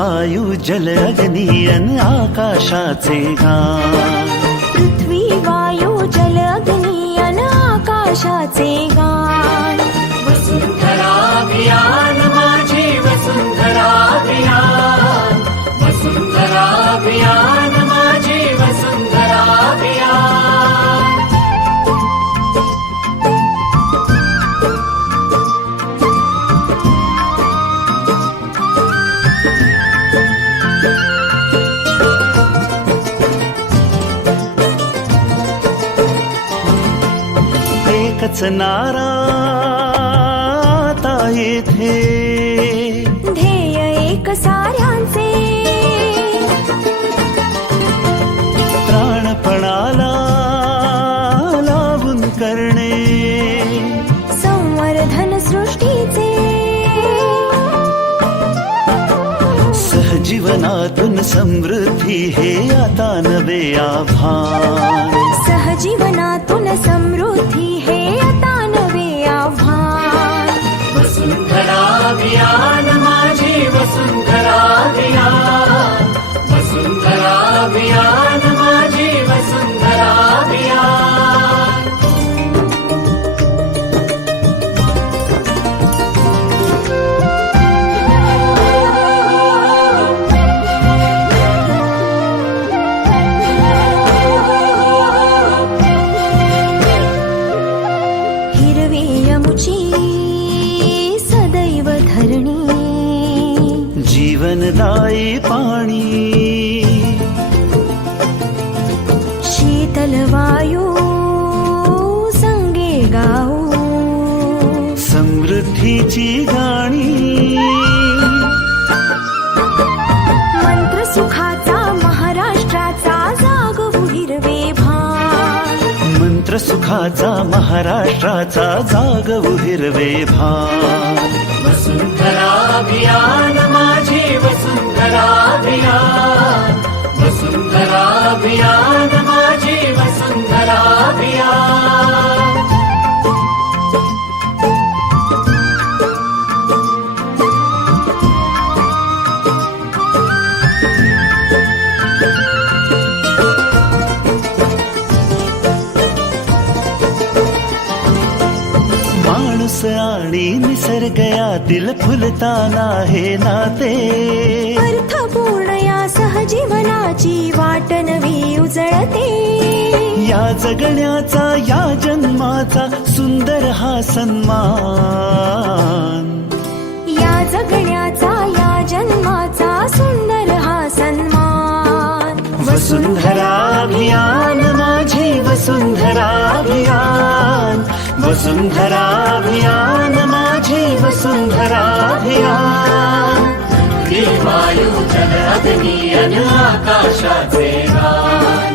वायू जल अग्नी अन आकाशाचे गान. पृथ्वी वायू जल अग्नी अन आकाशाचे गान. वसुंधरा अभियान माझी वसुंधरा अभियान. वसुंधरा अभियान माझी वसुंधरा अभियान. एकच नारा आता येथे, ध्येय एक साऱ्यांचे. प्राणपणाला लावून करणे संवर्धन सृष्टीचे. सहजीवनातून समृद्धी हे आता नवे आव्हान. सहजीवनातून समृद्धी हे आता नवे आव्हान. वसुंधरा अभियान माझी वसुंधरा अभियान. वसुंधरा अभियान माझी वसुंधरा अभियान. हिरवी यमुची सदैव धरणी. जीवनदायी पाणी, शीतल वायू संगे गाऊ. समृद्धीची गाणी. मंत्र सुखाचा महाराष्ट्राचा जागवू हिरवे भान. मंत्र सुखाचा महाराष्ट्राचा जागवू हिरवे भान. वसुंधरा अभियान माझी वसुंधरा अभियान. वसुंधरा अभियान माझी वसुंधरा अभियान. माणूस आणि निसर्ग यातील फुलताना हे नाते. अर्थपूर्ण या सहजीवनाची वाट नवी उजळते. या जगण्याचा या जन्माचा सुंदर हा सन्मान. या जगण्याचा या जन्माचा सुंदर हा सन्मान. वसुंधरा अभियान माझी वसुंधरा अभियान. वसुंधरा अभियान माझी वसुंधरा अभियान. वायू जल अग्नी अन आकाशाचे गान.